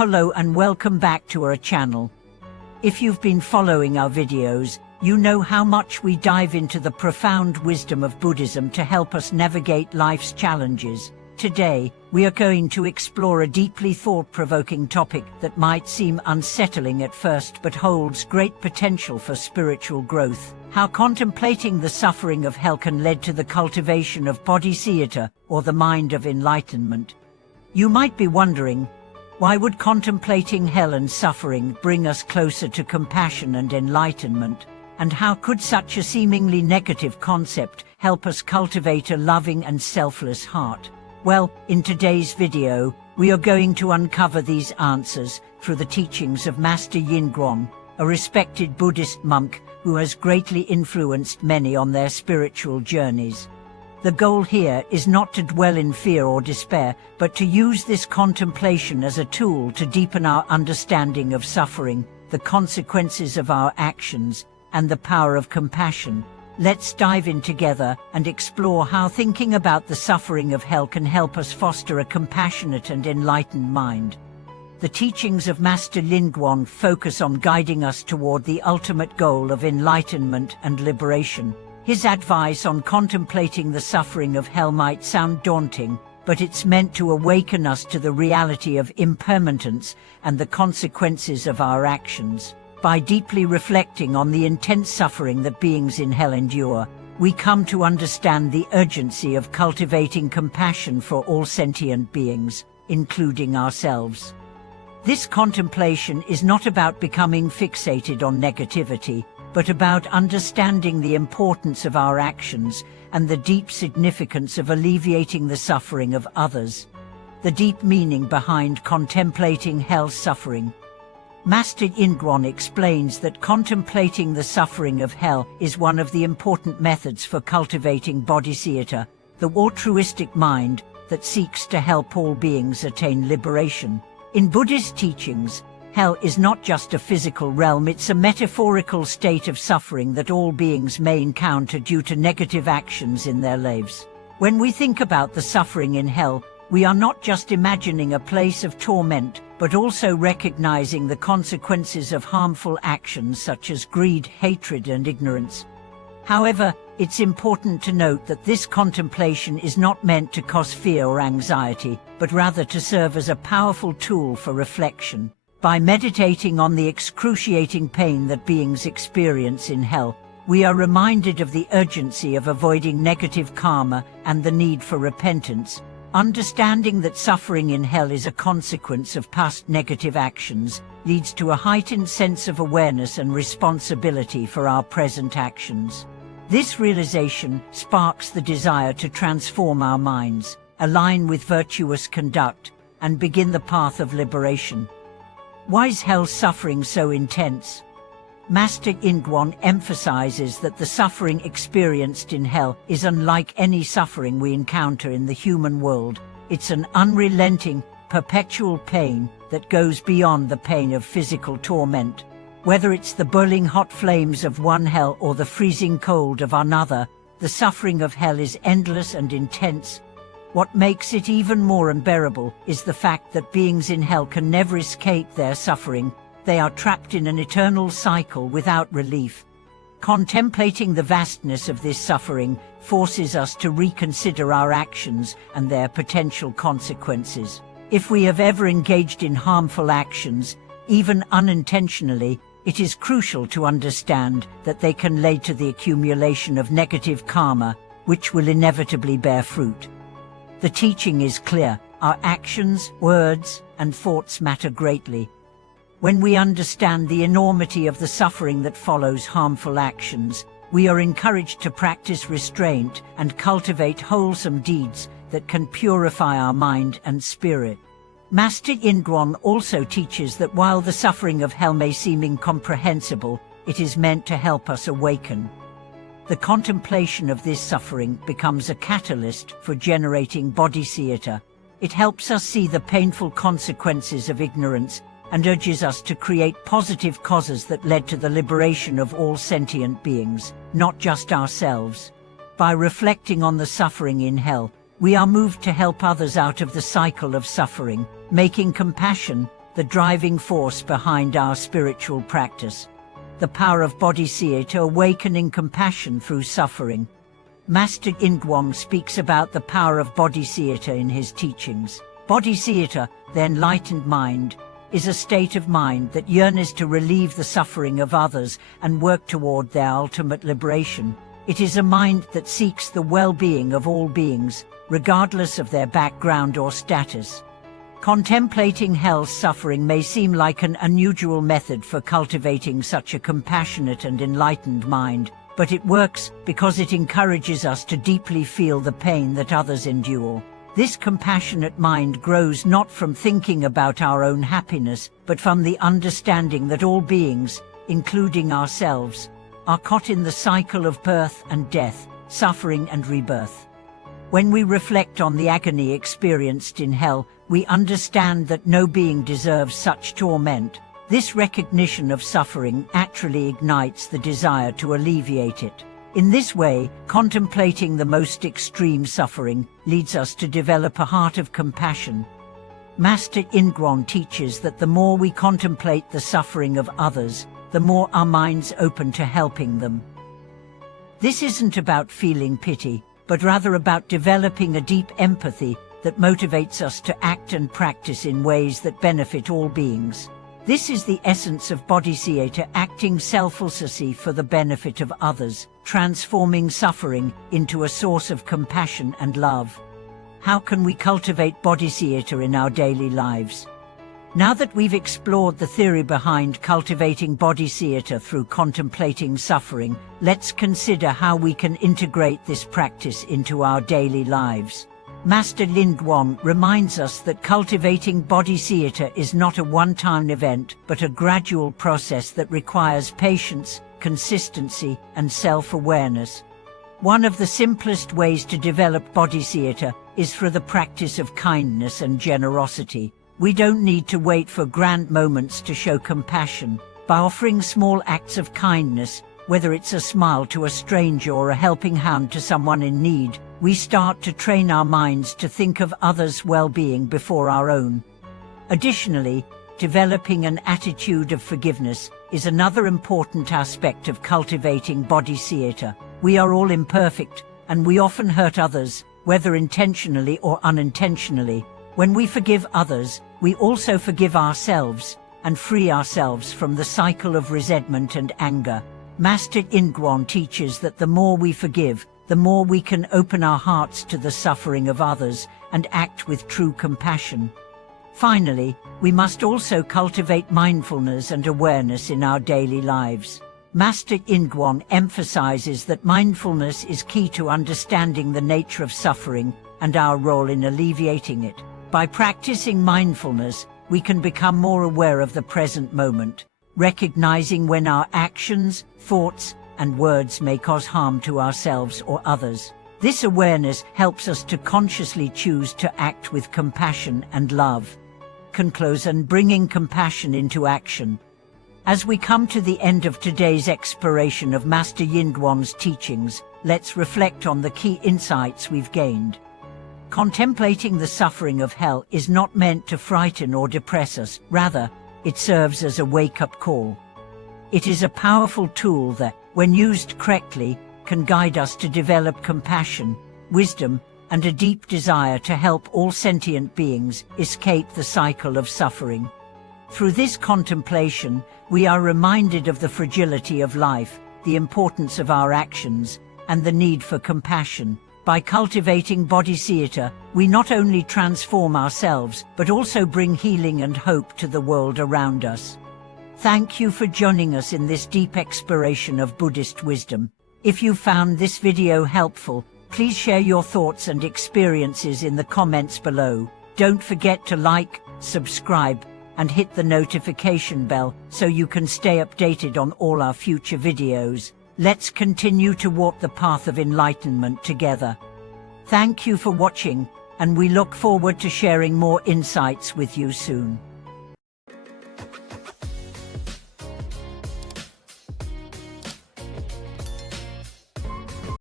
Hello and welcome back to our channel. If you've been following our videos, you know how much we dive into the profound wisdom of Buddhism to help us navigate life's challenges. Today, we are going to explore a deeply thought-provoking topic that might seem unsettling at first but holds great potential for spiritual growth: how contemplating the suffering of hell can lead to the cultivation of Bodhicitta, or the mind of enlightenment. You might be wondering, why would contemplating hell and suffering bring us closer to compassion and enlightenment? And how could such a seemingly negative concept help us cultivate a loving and selfless heart? Well, in today's video, we are going to uncover these answers through the teachings of Master Yin, a respected Buddhist monk who has greatly influenced many on their spiritual journeys. The goal here is not to dwell in fear or despair, but to use this contemplation as a tool to deepen our understanding of suffering, the consequences of our actions, and the power of compassion. Let's dive in together and explore how thinking about the suffering of hell can help us foster a compassionate and enlightened mind. The teachings of Master Yin focus on guiding us toward the ultimate goal of enlightenment and liberation. His advice on contemplating the suffering of hell might sound daunting, but it's meant to awaken us to the reality of impermanence and the consequences of our actions. By deeply reflecting on the intense suffering that beings in hell endure, we come to understand the urgency of cultivating compassion for all sentient beings, including ourselves. This contemplation is not about becoming fixated on negativity, but about understanding the importance of our actions and the deep significance of alleviating the suffering of others. The deep meaning behind contemplating hell's suffering. Master Yin explains that contemplating the suffering of hell is one of the important methods for cultivating Bodhicitta, the altruistic mind that seeks to help all beings attain liberation. In Buddhist teachings, hell is not just a physical realm, it's a metaphorical state of suffering that all beings may encounter due to negative actions in their lives. When we think about the suffering in hell, we are not just imagining a place of torment, but also recognizing the consequences of harmful actions such as greed, hatred, and ignorance. However, it's important to note that this contemplation is not meant to cause fear or anxiety, but rather to serve as a powerful tool for reflection. By meditating on the excruciating pain that beings experience in hell, we are reminded of the urgency of avoiding negative karma and the need for repentance. Understanding that suffering in hell is a consequence of past negative actions leads to a heightened sense of awareness and responsibility for our present actions. This realization sparks the desire to transform our minds, align with virtuous conduct, and begin the path of liberation. Why is hell's suffering so intense? Master Yin emphasizes that the suffering experienced in hell is unlike any suffering we encounter in the human world. It's an unrelenting, perpetual pain that goes beyond the pain of physical torment. Whether it's the boiling hot flames of one hell or the freezing cold of another, the suffering of hell is endless and intense. What makes it even more unbearable is the fact that beings in hell can never escape their suffering. They are trapped in an eternal cycle without relief. Contemplating the vastness of this suffering forces us to reconsider our actions and their potential consequences. If we have ever engaged in harmful actions, even unintentionally, it is crucial to understand that they can lead to the accumulation of negative karma, which will inevitably bear fruit. The teaching is clear: our actions, words, and thoughts matter greatly. When we understand the enormity of the suffering that follows harmful actions, we are encouraged to practice restraint and cultivate wholesome deeds that can purify our mind and spirit. Master Yin also teaches that while the suffering of hell may seem incomprehensible, it is meant to help us awaken. The contemplation of this suffering becomes a catalyst for generating Bodhicitta. It helps us see the painful consequences of ignorance and urges us to create positive causes that led to the liberation of all sentient beings, not just ourselves. By reflecting on the suffering in hell, we are moved to help others out of the cycle of suffering, making compassion, the driving force behind our spiritual practice. The power of Bodhicitta, awakening compassion through suffering. Master Yin speaks about the power of Bodhicitta in his teachings. Bodhicitta, the enlightened mind, is a state of mind that yearns to relieve the suffering of others and work toward their ultimate liberation. It is a mind that seeks the well-being of all beings, regardless of their background or status. Contemplating hell's suffering may seem like an unusual method for cultivating such a compassionate and enlightened mind, but it works because it encourages us to deeply feel the pain that others endure. This compassionate mind grows not from thinking about our own happiness, but from the understanding that all beings, including ourselves, are caught in the cycle of birth and death, suffering and rebirth. When we reflect on the agony experienced in hell, we understand that no being deserves such torment. This recognition of suffering actually ignites the desire to alleviate it. In this way, contemplating the most extreme suffering leads us to develop a heart of compassion. Master Yin teaches that the more we contemplate the suffering of others, the more our minds open to helping them. This isn't about feeling pity, but rather about developing a deep empathy that motivates us to act and practice in ways that benefit all beings. This is the essence of Bodhicitta, acting selflessly for the benefit of others, transforming suffering into a source of compassion and love. How can we cultivate Bodhicitta in our daily lives? Now that we've explored the theory behind cultivating Bodhicitta through contemplating suffering, let's consider how we can integrate this practice into our daily lives. Master Yin reminds us that cultivating Bodhicitta is not a one-time event, but a gradual process that requires patience, consistency, and self-awareness. One of the simplest ways to develop Bodhicitta is through the practice of kindness and generosity. We don't need to wait for grand moments to show compassion. By offering small acts of kindness, whether it's a smile to a stranger or a helping hand to someone in need, we start to train our minds to think of others' well-being before our own. Additionally, developing an attitude of forgiveness is another important aspect of cultivating Bodhicitta. We are all imperfect, and we often hurt others, whether intentionally or unintentionally. When we forgive others, we also forgive ourselves and free ourselves from the cycle of resentment and anger. Master Yin teaches that the more we forgive, the more we can open our hearts to the suffering of others and act with true compassion. Finally, we must also cultivate mindfulness and awareness in our daily lives. Master Yin emphasizes that mindfulness is key to understanding the nature of suffering and our role in alleviating it. By practicing mindfulness, we can become more aware of the present moment, recognizing when our actions, thoughts, and words may cause harm to ourselves or others. This awareness helps us to consciously choose to act with compassion and love. Conclusion and bringing compassion into action. As we come to the end of today's exploration of Master Yin teachings, let's reflect on the key insights we've gained. Contemplating the suffering of hell is not meant to frighten or depress us. Rather, it serves as a wake-up call. It is a powerful tool that, when used correctly, can guide us to develop compassion, wisdom, and a deep desire to help all sentient beings escape the cycle of suffering. Through this contemplation, we are reminded of the fragility of life, the importance of our actions, and the need for compassion. By cultivating Bodhicitta, we not only transform ourselves, but also bring healing and hope to the world around us. Thank you for joining us in this deep exploration of Buddhist wisdom. If you found this video helpful, please share your thoughts and experiences in the comments below. Don't forget to like, subscribe, and hit the notification bell so you can stay updated on all our future videos. Let's continue to walk the path of enlightenment together. Thank you for watching, and we look forward to sharing more insights with you soon.